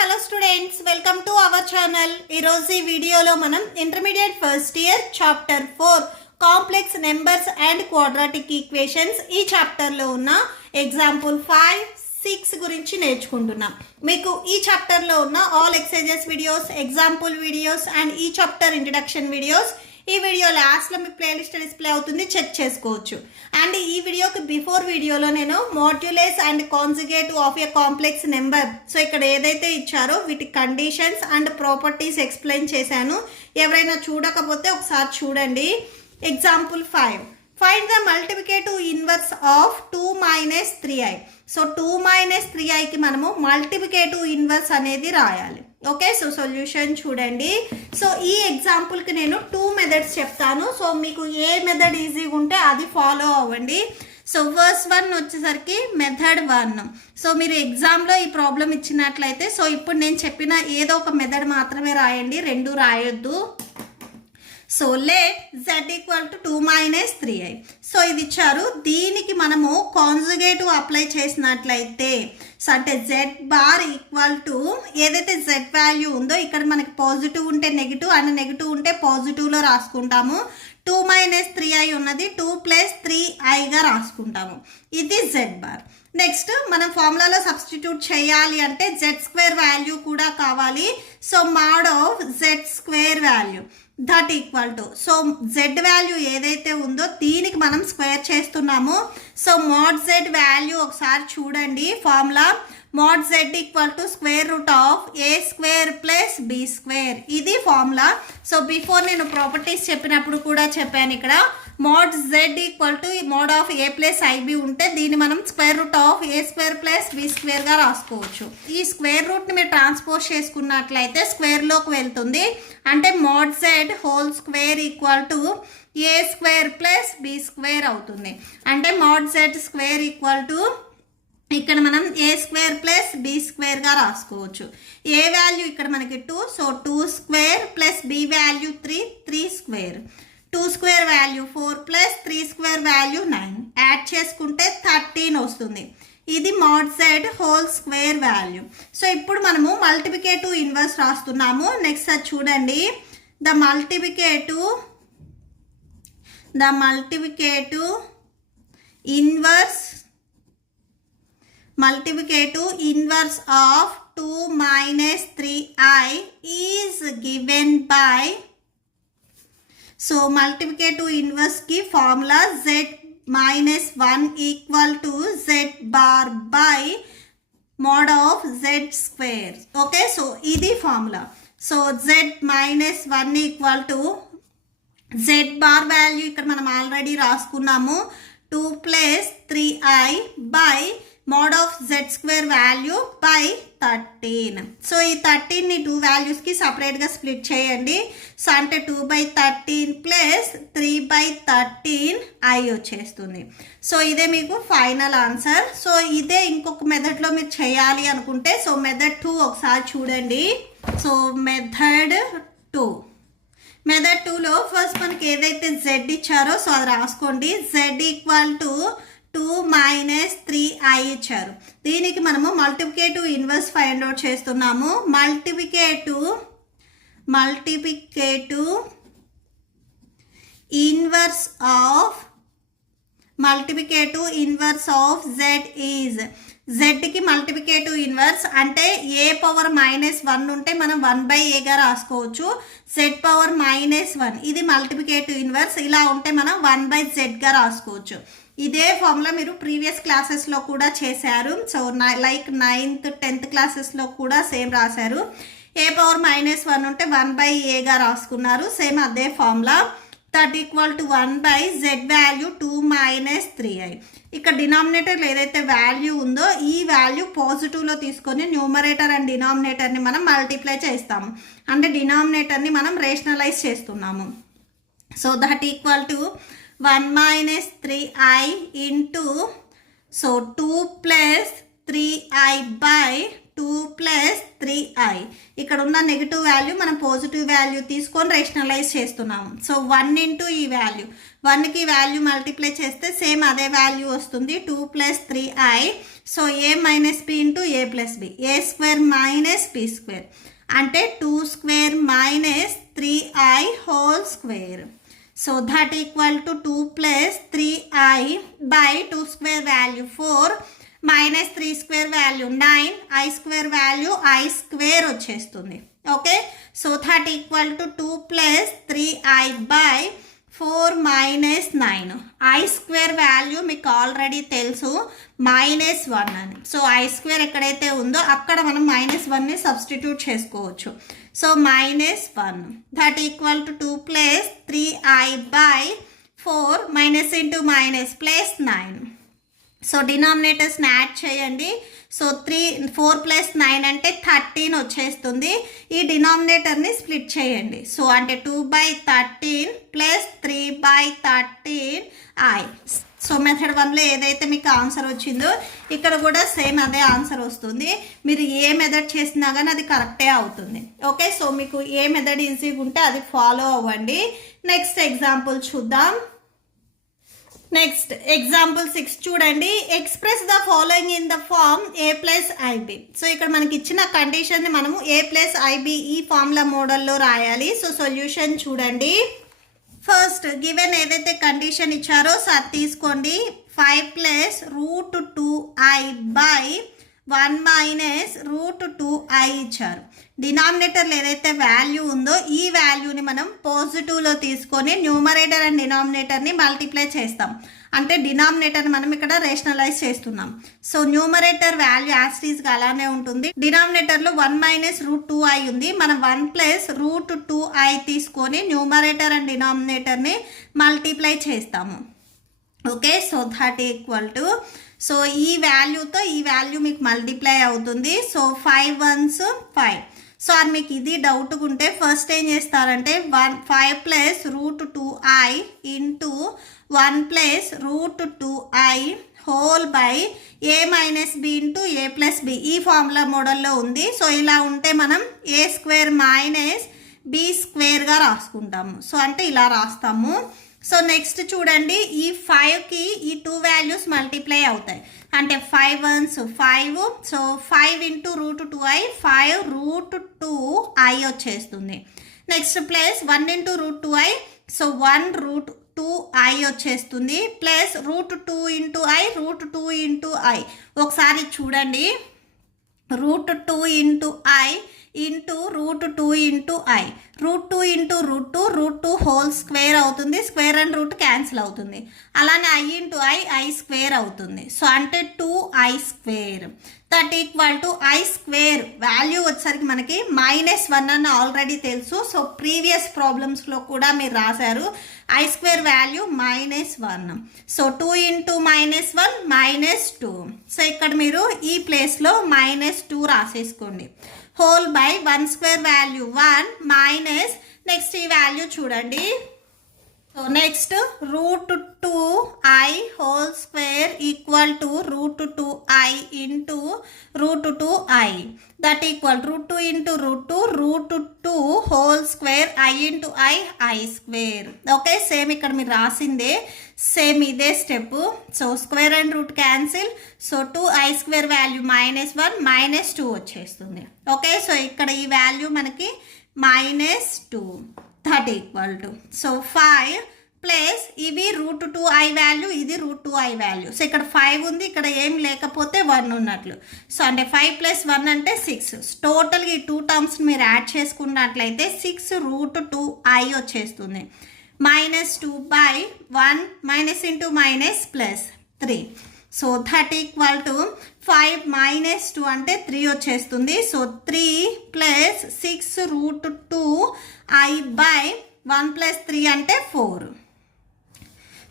Hello students, welcome to our channel. ఈరోజు ఈ వీడియోలో మనం intermediate first year chapter 4 complex numbers and quadratic equations ఈ చాప్టర్లో ఉన్న ఎగ్జాంపుల్ 5, 6 గురించి నేర్చుకుంటున్నాం. మీకు ఈ చాప్టర్లో ఉన్న all exercises videos, example videos and ఈ చాప్టర్ ఇంట్రడక్షన్ వీడియోస్ ఈ వీడియో లాస్ట్లో మీ ప్లేలిస్ట్ డిస్ప్లే అవుతుంది, చెక్ చేసుకోవచ్చు. అండ్ ఈ వీడియోకి బిఫోర్ వీడియోలో నేను modulus and conjugate of a complex number, so ఇక్కడ ఏదైతే ఇచ్చారో వీటి కండిషన్స్ అండ్ ప్రాపర్టీస్ ఎక్స్ప్లెయిన్ చేశాను. ఎవరైనా చూడకపోతే ఒకసారి చూడండి. Example 5, find the multiplicative inverse of 2 - 3i. So 2 - 3iకి మనము మల్టిప్లికేటివ్ ఇన్వర్స్ అనేది రాయాలి. ఓకే, సో సొల్యూషన్ చూడండి. సో ఈ ఎగ్జాంపుల్కి నేను 2 మెథడ్స్ చెప్తాను. సో మీకు ఏ మెథడ్ ఈజీగా ఉంటే అది ఫాలో అవ్వండి. సో ఫస్ట్ 1 వచ్చేసరికి మెథడ్ 1. సో మీరు ఎగ్జామ్లో ఈ ప్రాబ్లం ఇచ్చినట్లయితే సో ఇప్పుడు నేను చెప్పిన ఏదో ఒక మెథడ్ మాత్రమే రాయండి, 2 రాయొద్దు. So let z equal to 2 - 3i. So ఇది ఇచ్చారు, దీనికి మనము కాంజుగేటివ్ అప్లై చేసినట్లయితే సో అంటే z బార్ ఈక్వల్ టు ఏదైతే z వాల్యూ ఉందో ఇక్కడ మనకి పాజిటివ్ ఉంటే నెగిటివ్ అండ్ నెగిటివ్ ఉంటే పాజిటివ్లో రాసుకుంటాము. 2 - 3i ఉన్నది 2 + 3iగా రాసుకుంటాము. ఇది z బార్. నెక్స్ట్ మనం ఫార్ములాలో సబ్స్టిట్యూట్ చేయాలి అంటే z² వాల్యూ కూడా కావాలి. So mod of z² value that equal to so z value ఏదైతే ఉందో దీనికి మనం స్క్వేర్ చేస్తున్నాము. సో మోడ్ z వాల్యూ ఒకసారి చూడండి. Formula mode z equal to √a² + b². ఇది ఫార్ములా. సో బిఫోర్ నేను ప్రాపర్టీస్ చెప్పినప్పుడు కూడా చెప్పాను, ఇక్కడ mode z equal to mode of a + ib ఉంటే దీన్ని మనం √a² + b²గా రాసుకోవచ్చు. ఈ స్క్వేర్ రూట్ని మీరు ట్రాన్స్పోజ్ చేసుకున్నట్లయితే స్క్వేర్లోకి వెళ్తుంది. అంటే mode z whole square equal to a² + b² అవుతుంది. అంటే మోడ్ z² ఈక్వల్ టు ఇక్కడ మనం a² + b²గా రాసుకోవచ్చు. ఏ వాల్యూ ఇక్కడ మనకి 2, so 2² + b value 3² 2² value 4 + 3² value 9 add చేసుకుంటే 13 వస్తుంది. ఇది mod z whole square value. So ఇప్పుడు మనము మల్టిప్లికేటివ్ ఇన్వర్స్ రాస్తున్నాము. నెక్స్ట్ అది చూడండి. The multiplicative inverse of 2 - 3i is given by. So multiplicative ఇన్వర్స్కి formula z - 1 equal to z bar by mod of z². Okay, so ఇది formula. So z - 1 equal to z bar value ఇక్కడ మనం already రాసుకున్నాము, 2 + 3i by mod of z² value by 13. So ఈ 13ని 2 వాల్యూస్కి సపరేట్గా split చేయండి. So అంటే 2/13 + 3/13i వచ్చేస్తుంది. సో ఇదే మీకు ఫైనల్ ఆన్సర్. సో ఇదే ఇంకొక మెథడ్లో మీరు చేయాలి అనుకుంటే సో మెథడ్ 2 ఒకసారి చూడండి. సో మెథడ్ 2లో ఫస్ట్ మనకి ఏదైతే z ఇచ్చారో సో అది రాసుకోండి. z ఈక్వల్ టు 2 - 3i ఇచ్చారు. దీనికి మనము మల్టిప్లికేటివ్ ఇన్వర్స్ ఫైండ్ అవుట్ చేస్తున్నాము. Multiplicative inverse of z is, zకి మల్టిప్లికేటివ్ ఇన్వర్స్ అంటే a పవర్ -1 ఉంటే మనం 1/aగా రాసుకోవచ్చు. z పవర్ -1 ఇది మల్టిప్లికేటివ్ ఇన్వర్స్, ఇలా ఉంటే మనం 1/zగా రాసుకోవచ్చు. ఇదే ఫార్ములా మీరు ప్రీవియస్ క్లాసెస్లో కూడా చేశారు. సో లైక్ 9th 10th క్లాసెస్లో కూడా సేమ్ రాశారు. a పవర్ -1 ఉంటే 1/aగా రాసుకున్నారు. సేమ్ అదే formula. That equal to 1/z value 2 - 3i. ఇక్కడ డినామినేటర్లో ఏదైతే వాల్యూ ఉందో ఈ వాల్యూ పాజిటివ్లో తీసుకొని న్యూమరేటర్ అండ్ డినామినేటర్ని మనం మల్టిప్లై చేస్తాము. అంటే డినామినేటర్ని మనం రేషనలైజ్ చేస్తున్నాము. So that equal to 1 - 3i into so 2 + 3i by 2 + 3i 3i. ఇక్కడ ఉన్న నెగిటివ్ వాల్యూ మనం పాజిటివ్ వాల్యూ తీసుకొని రేషనలైజ్ చేస్తున్నాము. సో 1 ఇంటూ ఈ వాల్యూ, 1కి వాల్యూ మల్టిప్లై చేస్తే సేమ్ అదే వాల్యూ వస్తుంది 2 + 3i. So a - b into a + b, a square minus b square అంటే 2 square minus 3i whole square. So that equal to 2 plus 3i by 2 square value 4 minus 3 square value 9, I square value I square వచ్చేస్తుంది. Okay, so that equal to 2 plus 3i by 4 minus 9. I square value మీకు already తెలుసు -1 అని. So I square ఎక్కడైతే ఉందో అక్కడ మనం -1ని substitute చేసుకోవచ్చు. So -1 that equal to 2 plus 3i by 4 minus into minus plus 9. So డినామినేటర్స్ని యాడ్ చేయండి. సో 4 + 9 అంటే 13 వచ్చేస్తుంది. ఈ డినామినేటర్ని స్ప్లిట్ చేయండి. సో అంటే 2/13 + 3/13i. సో మెథడ్ 1లో ఏదైతే మీకు ఆన్సర్ వచ్చిందో ఇక్కడ కూడా సేమ్ అదే ఆన్సర్ వస్తుంది. మీరు ఏ మెథడ్ చేసినా కానీ అది కరెక్టే అవుతుంది. ఓకే, సో మీకు ఏ మెథడ్ ఈజీగా ఉంటే అది ఫాలో అవ్వండి. నెక్స్ట్ ఎగ్జాంపుల్ చూద్దాం. నెక్స్ట్ ఎగ్జాంపుల్ 6 చూడండి. Express the following in the form a + ib. So ఇక్కడ మనకి ఇచ్చిన కండిషన్ని మనము a + ib ఈ ఫార్ములా మోడల్లో రాయాలి. సో సొల్యూషన్ చూడండి. ఫస్ట్ గివెన్ ఏదైతే కండిషన్ ఇచ్చారో సో అది తీసుకోండి. 5 + √2i by 1 - √2i ఇచ్చారు. డినామినేటర్లో ఏదైతే వాల్యూ ఉందో ఈ వాల్యూని మనం పాజిటివ్లో తీసుకొని న్యూమరేటర్ అండ్ డినామినేటర్ని మల్టిప్లై చేస్తాం. అంటే డినామినేటర్ని మనం ఇక్కడ రేషనలైజ్ చేస్తున్నాం. సో న్యూమరేటర్ వాల్యూ యాస్టీస్గా అలానే ఉంటుంది. డినామినేటర్లో 1 - √2i ఉంది. మనం 1 + √2i తీసుకొని న్యూమరేటర్ అండ్ డినామినేటర్ని మల్టిప్లై చేస్తాము. Okay, so that equal to, so ఈ వాల్యూతో ఈ వాల్యూ మీకు మల్టిప్లై అవుతుంది. So 5 ones 5. సో అది మీకు ఇది డౌట్గా ఉంటే ఫస్ట్ ఏం చేస్తారంటే 5 + √2i into 1 + √2i whole by a - b into a + b ఈ ఫార్ములా మోడల్లో ఉంది. సో ఇలా ఉంటే మనం a స్క్వేర్ మైనస్ b స్క్వేర్గా రాసుకుంటాము. సో అంటే ఇలా రాస్తాము. సో నెక్స్ట్ చూడండి, ఈ 5కి ఈ 2 వాల్యూస్ మల్టిప్లై అవుతాయి. అంటే 5 ones 5. So 5 into √2i 5 √2i వచ్చేస్తుంది. Next plus 1 into √2i, so 1 √2i వచ్చేస్తుంది. Plus √2 into i √2 into i. ఒకసారి చూడండి, √2 into i into √2 into i. √2 into √2 whole square అవుతుంది. స్క్వేర్ అండ్ రూట్ క్యాన్సిల్ అవుతుంది. అలానే i ఇంటూ i స్క్వేర్ అవుతుంది. So అంటే 2i square that equal to i square value వచ్చేసరికి మనకి -1 అని ఆల్రెడీ తెలుసు. సో ప్రీవియస్ ప్రాబ్లమ్స్లో కూడా మీరు రాశారు i square value -1. So 2 into -1 -2. So ఇక్కడ మీరు ఈ ప్లేస్లో -2 రాసేసుకోండి. Whole by 1 square value 1 minus next ఈ వాల్యూ చూడండి. So next √2i whole square equal to √2i into √2i that equal √2 into √2 whole square i into i square. Okay, same ఇక్కడ మీరు రాసిందే సేమ్ ఇదే step. So square and root cancel. So 2i square value -1 -2 వచ్చేస్తుంది. Okay, so ఇక్కడ ఈ value మనకి -2 that equal to, so 5 plus ఇవి √2i value, ఇది √2i వాల్యూ. సో ఇక్కడ 5 ఉంది, ఇక్కడ ఏం లేకపోతే 1 ఉన్నట్లు. సో అంటే 5 + 1 అంటే 6. టోటల్గా ఈ 2 టర్మ్స్ మీరు యాడ్ చేసుకున్నట్లయితే 6 √2i వచ్చేస్తుంది. -2/1 minus into minus plus 3. So that equal to 5 - 2 అంటే 3 వచ్చేస్తుంది. సో 3 + 6 √2i బై 1 + 3 అంటే 4.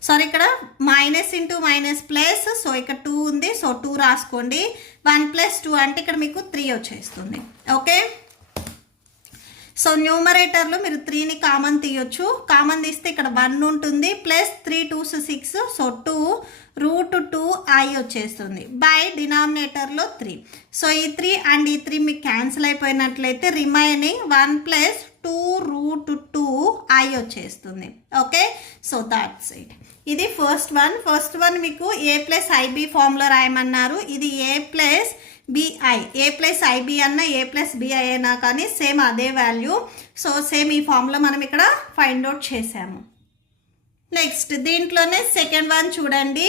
సారీ, ఇక్కడ minus into minus plus. So ఇక్కడ 2 ఉంది, సో 2 రాసుకోండి. 1 + 2 అంటే ఇక్కడ మీకు 3 వచ్చేస్తుంది. ఓకే, సో న్యూమరేటర్లో మీరు 3ని కామన్ తీయొచ్చు. కామన్ తీస్తే ఇక్కడ 1 ఉంటుంది ప్లస్ 3 2s 6, సో 2√2i వచ్చేస్తుంది బై డినామినేటర్లో 3. సో ఈ 3 అండ్ ఈ 3 మీకు క్యాన్సిల్ అయిపోయినట్లయితే రిమైనింగ్ 1 ప్లస్ 2√2i వచ్చేస్తుంది. Okay, so that's it. ఇది ఫస్ట్ వన్ మీకు a ప్లస్ ఐబి ఫామ్లో రాయమన్నారు. ఇది a plus b i, a plus i b అన్న ఏ ప్లస్ బిఐ అయినా కానీ సేమ్ అదే వాల్యూ. సో సేమ్ ఈ ఫామ్లో మనం ఇక్కడ ఫైండ్ అవుట్ చేసాము. నెక్స్ట్ దీంట్లోనే సెకండ్ వన్ చూడండి,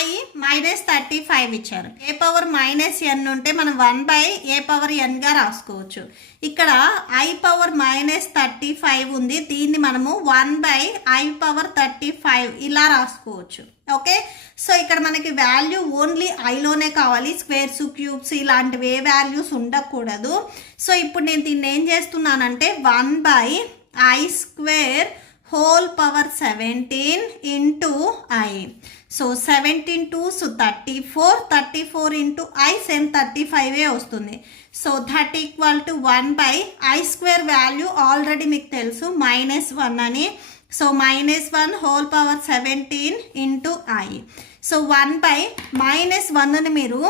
I -35 ఇచ్చారు. ఏ పవర్ -n ఉంటే మనం 1/a⁴n రాసుకోవచ్చు. ఇక్కడ I పవర్ -35 ఉంది, దీన్ని మనము 1/i⁴35 ఇలా రాసుకోవచ్చు. ఓకే, సో ఇక్కడ మనకి వాల్యూ ఓన్లీ ఐలోనే కావాలి, స్క్వేర్స్ క్యూబ్స్ ఇలాంటివి ఏ వాల్యూస్ ఉండకూడదు. సో ఇప్పుడు నేను దీన్ని ఏం చేస్తున్నానంటే 1/i² whole power 17 into I. So 17 2s 34, 34 into I same 35 వస్తుంది. So that equal to 1/i² value already మీకు తెలుసు -1 అని. So -1 whole power 17 into I. So 1/-1ని మీరు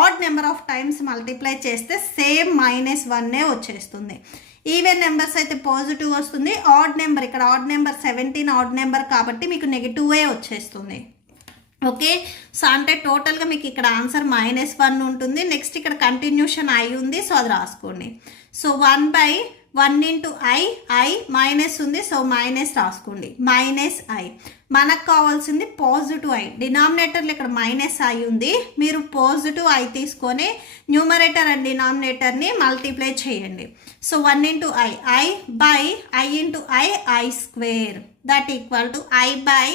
odd number of times multiply చేస్తే సేమ్ -1 వచ్చేస్తుంది. ఈవెన్ నెంబర్స్ అయితే positive వస్తుంది, ఆడ్ నెంబర్ ఇక్కడ ఆడ్ నెంబర్ 17 ఆడ్ నెంబర్ కాబట్టి మీకు నెగిటివే వచ్చేస్తుంది. ఓకే, సో అంటే టోటల్గా మీకు ఇక్కడ ఆన్సర్ -1 ఉంటుంది. నెక్స్ట్ ఇక్కడ కంటిన్యూషన్ I ఉంది, సో అది రాసుకోండి. సో 1/1 into I మైనస్ ఉంది, సో మైనస్ రాసుకోండి, -i. మనకు కావాల్సింది పాజిటివ్ I. డినామినేటర్లో ఇక్కడ -i ఉంది, మీరు పాజిటివ్ I తీసుకొని న్యూమరేటర్ అండ్ డినామినేటర్ని మల్టిప్లై చేయండి. So 1 into I by I into I² that equal to I by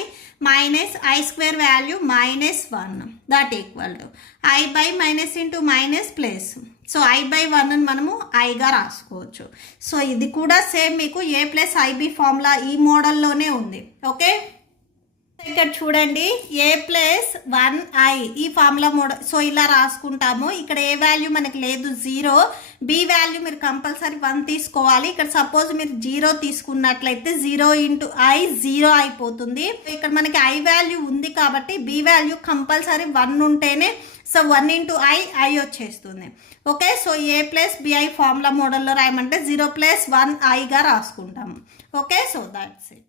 -i² value -1 that equal to I by minus into minus plus. So I/1 మనము ఐగా రాసుకోవచ్చు. So ఇది కూడా same మీకు a plus IB formula ఈ మోడల్లోనే ఉంది. Okay, ఇక్కడ చూడండి a+1i ఈ ఫార్ములా మోడల్. సో ఇలా రాసుకుంటాము. ఇక్కడ ఏ వాల్యూ మనకి లేదు 0, బి వాల్యూ మీరు కంపల్సరీ 1 తీసుకోవాలి. ఇక్కడ సపోజ్ మీరు 0 తీసుకున్నట్లయితే 0 into I 0 అయిపోతుంది. ఇక్కడ మనకి I వాల్యూ ఉంది కాబట్టి బి వాల్యూ కంపల్సరీ 1 ఉంటేనే, సో 1 into I వచ్చేస్తుంది. Okay, so a plus b i formula మోడల్లో రాయమంటే 0+1iగా రాసుకుంటాము. Okay, so that's it.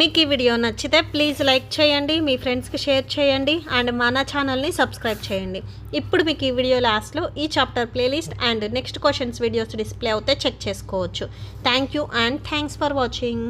మీకు ఈ వీడియో నచ్చితే ప్లీజ్ లైక్ చేయండి, మీ ఫ్రెండ్స్కి షేర్ చేయండి అండ్ మన ఛానల్ని సబ్స్క్రైబ్ చేయండి. ఇప్పుడు మీకు ఈ వీడియో లాస్ట్లో ఈ chapter playlist and next questions videos display అవుతే చెక్ చేసుకోవచ్చు. Thank you and thanks for watching.